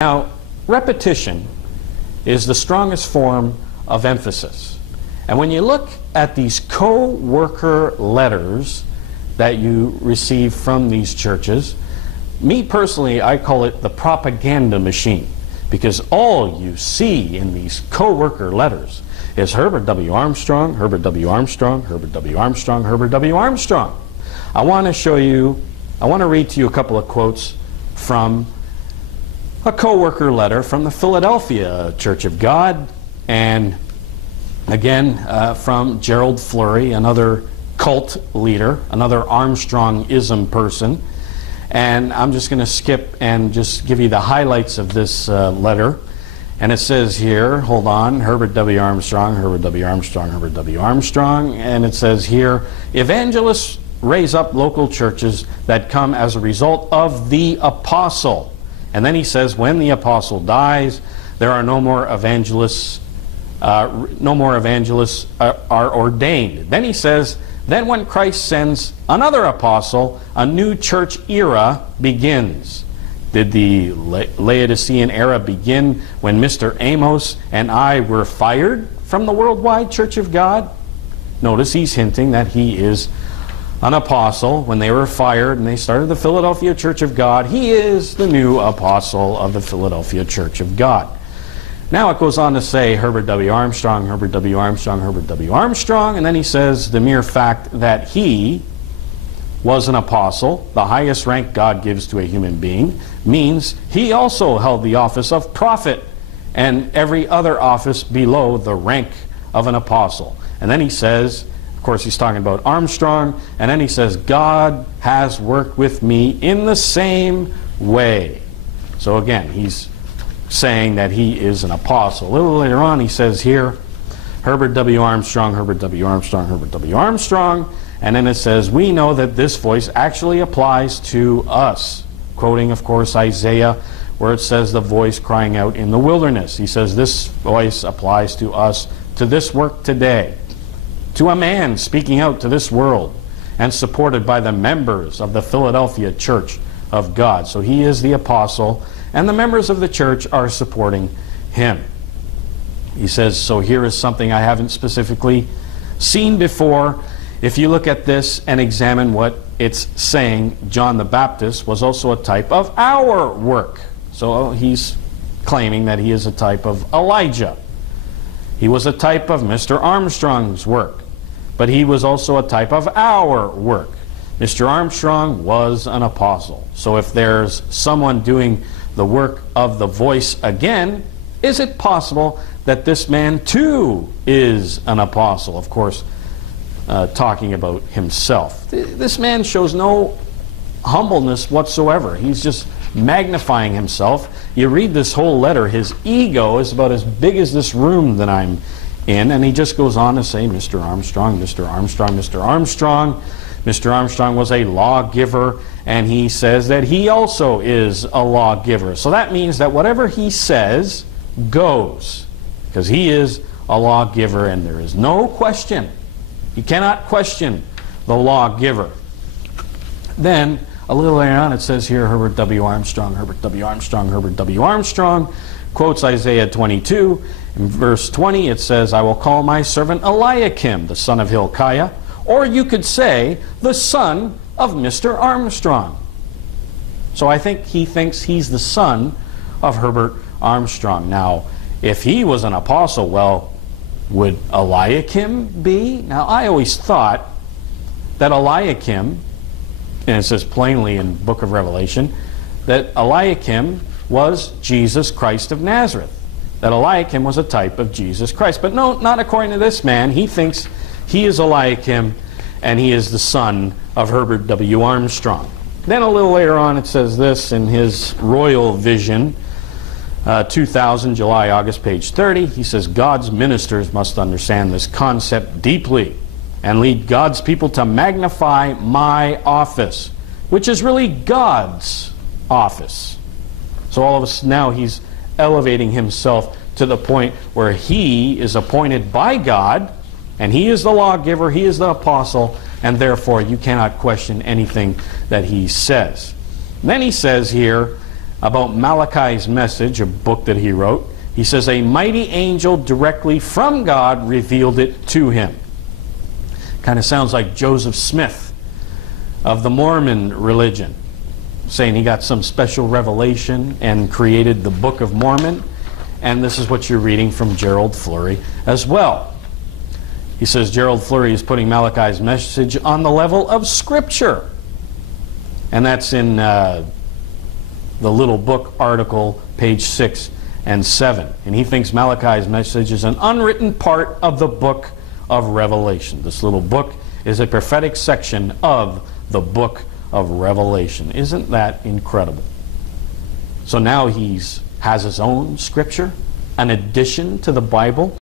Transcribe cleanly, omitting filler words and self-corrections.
Now, repetition is the strongest form of emphasis. And when you look at these co-worker letters that you receive from these churches, me personally, I call it the propaganda machine, because all you see in these co-worker letters is Herbert W. Armstrong, Herbert W. Armstrong, Herbert W. Armstrong, Herbert W. Armstrong. I want to read to you a couple of quotes from a co-worker letter from the Philadelphia Church of God, and again from Gerald Flurry, another cult leader, another Armstrongism person. And I'm just going to skip and just give you the highlights of this letter. And it says here, hold on, Herbert W. Armstrong, Herbert W. Armstrong, Herbert W. Armstrong. And it says here, evangelists raise up local churches that come as a result of the apostle. And then he says, when the apostle dies, there are no more evangelists. Are ordained. Then he says, then when Christ sends another apostle, a new church era begins. Did the Laodicean era begin when Mr. Amos and I were fired from the worldwide Church of God? Notice he's hinting that he is an apostle. When they were fired and they started the Philadelphia Church of God, he is the new apostle of the Philadelphia Church of God. Now it goes on to say Herbert W. Armstrong, Herbert W. Armstrong, Herbert W. Armstrong, and then he says the mere fact that he was an apostle, the highest rank God gives to a human being, means he also held the office of prophet and every other office below the rank of an apostle. And then he says, of course he's talking about Armstrong, and then he says, God has worked with me in the same way. So again, he's saying that he is an apostle. A little later on he says here, Herbert W. Armstrong, Herbert W. Armstrong, Herbert W. Armstrong, and then it says, we know that this voice actually applies to us. Quoting, of course, Isaiah, where it says the voice crying out in the wilderness. He says this voice applies to us, to this work today, to a man speaking out to this world, and supported by the members of the Philadelphia Church of God. So he is the apostle, and the members of the church are supporting him. He says, so here is something I haven't specifically seen before. If you look at this and examine what it's saying, John the Baptist was also a type of our work. So he's claiming that he is a type of Elijah. He was a type of Mr. Armstrong's work, but he was also a type of our work. Mr. Armstrong was an apostle. So if there's someone doing the work of the voice again, is it possible that this man too is an apostle? Of course, talking about himself. This man shows no humbleness whatsoever. He's just magnifying himself. You read this whole letter, his ego is about as big as this room that I'm in, and he just goes on to say, Mr. Armstrong, Mr. Armstrong, Mr. Armstrong. Mr. Armstrong was a lawgiver, and he says that he also is a lawgiver. So that means that whatever he says goes, because he is a lawgiver, and there is no question. You cannot question the lawgiver. Then, a little later on, it says here, Herbert W. Armstrong, Herbert W. Armstrong, Herbert W. Armstrong, quotes Isaiah 22. In verse 20, it says, I will call my servant Eliakim, the son of Hilkiah, or you could say, the son of Mr. Armstrong. So I think he thinks he's the son of Herbert Armstrong. Now, if he was an apostle, well, would Eliakim be? Now, I always thought that Eliakim, and it says plainly in the book of Revelation, that Eliakim was Jesus Christ of Nazareth. That Eliakim was a type of Jesus Christ. But no, not according to this man. He thinks he is Eliakim, and he is the son of Herbert W. Armstrong. Then a little later on it says this in his royal vision, 2000, July, August, page 30. He says, God's ministers must understand this concept deeply and lead God's people to magnify my office, which is really God's office. So all of us now he's elevating himself to the point where he is appointed by God, and he is the lawgiver, he is the apostle, and therefore you cannot question anything that he says. And then he says here, about Malachi's message, a book that he wrote. He says, a mighty angel directly from God revealed it to him. Kind of sounds like Joseph Smith of the Mormon religion, saying he got some special revelation and created the Book of Mormon. And this is what you're reading from Gerald Flurry as well. He says Gerald Flurry is putting Malachi's message on the level of Scripture. And that's in the little book article, page 6 and 7. And he thinks Malachi's message is an unwritten part of the book of Revelation. This little book is a prophetic section of the book of Revelation. Isn't that incredible? So now he has his own scripture, an addition to the Bible.